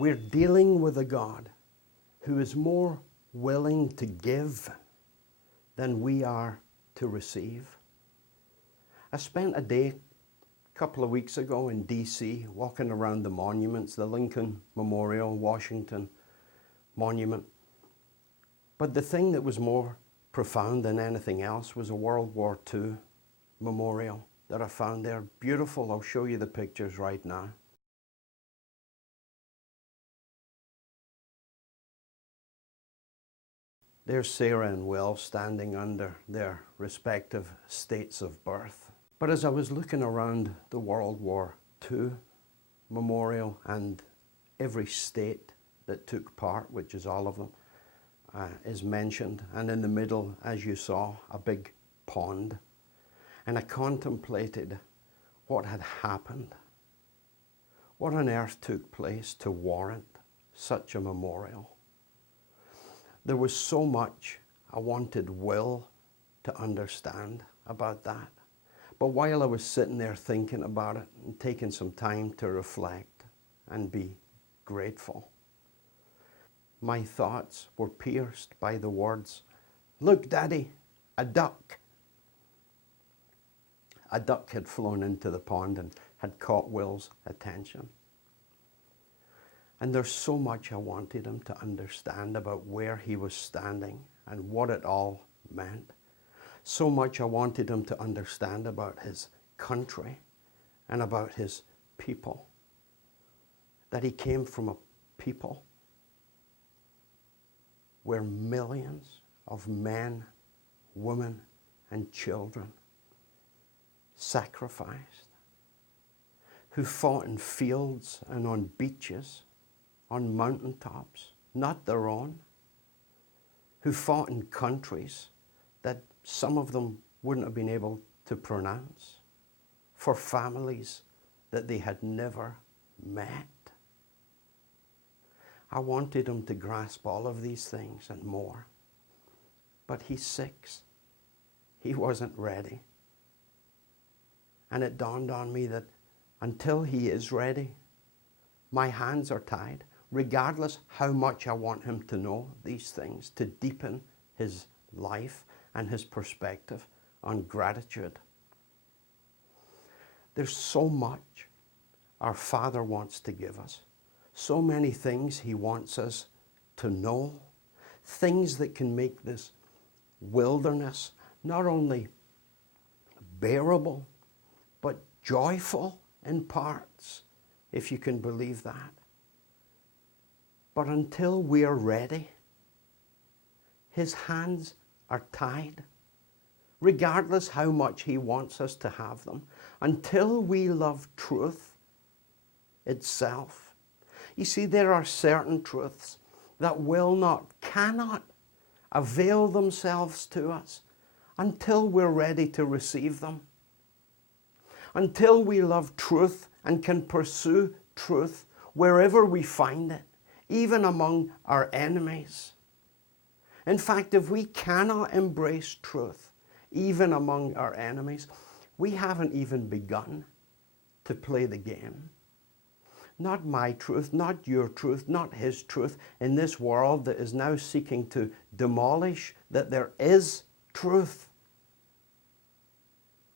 We're dealing with a God who is more willing to give than we are to receive. I spent a day a couple of weeks ago in D.C. walking around the monuments, the Lincoln Memorial, Washington Monument. But the thing that was more profound than anything else was a World War II memorial that I found there. Beautiful. I'll show you the pictures right now. There's Sarah and Will standing under their respective states of birth. But as I was looking around the World War II memorial and every state that took part, which is all of them, is mentioned. And in the middle, as you saw, a big pond. And I contemplated what had happened. What on earth took place to warrant such a memorial? There was so much I wanted Will to understand about that. But while I was sitting there thinking about it and taking some time to reflect and be grateful, my thoughts were pierced by the words, "Look, Daddy, a duck." A duck had flown into the pond and had caught Will's attention. And there's so much I wanted him to understand about where he was standing and what it all meant. So much I wanted him to understand about his country and about his people. That he came from a people where millions of men, women, and children sacrificed, who fought in fields and on beaches, on mountaintops, not their own, who fought in countries that some of them wouldn't have been able to pronounce, for families that they had never met. I wanted him to grasp all of these things and more. But he's 6. He wasn't ready. And it dawned on me that until he is ready, my hands are tied, regardless how much I want him to know these things, to deepen his life and his perspective on gratitude. There's so much our Father wants to give us. So many things he wants us to know. Things that can make this wilderness not only bearable, but joyful in parts, if you can believe that. But until we are ready, his hands are tied, regardless how much he wants us to have them, until we love truth itself. You see, there are certain truths that cannot avail themselves to us until we're ready to receive them. Until we love truth and can pursue truth wherever we find it, even among our enemies. In fact, if we cannot embrace truth, even among our enemies, we haven't even begun to play the game. Not my truth, not your truth, not his truth in this world that is now seeking to demolish that there is truth.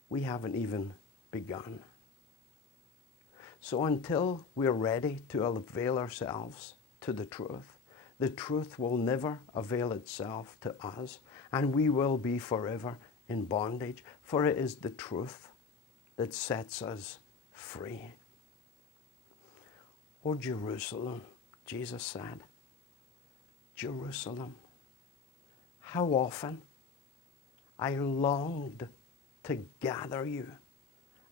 We haven't even begun. So until we're ready to avail ourselves to the truth will never avail itself to us, and we will be forever in bondage, for it is the truth that sets us free. Oh, Jerusalem, Jesus said, Jerusalem, how often I longed to gather you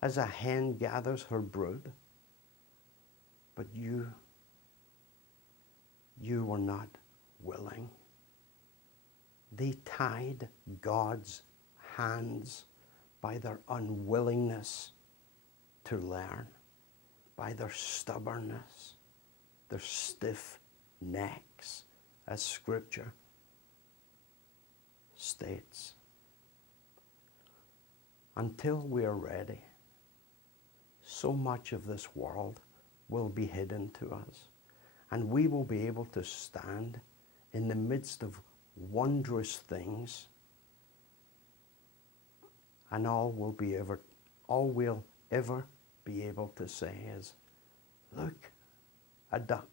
as a hen gathers her brood, but you were not willing. They tied God's hands by their unwillingness to learn, by their stubbornness, their stiff necks, as Scripture states. Until we are ready, so much of this world will be hidden to us. And we will be able to stand in the midst of wondrous things. And all we'll ever be able to say is, look, a duck.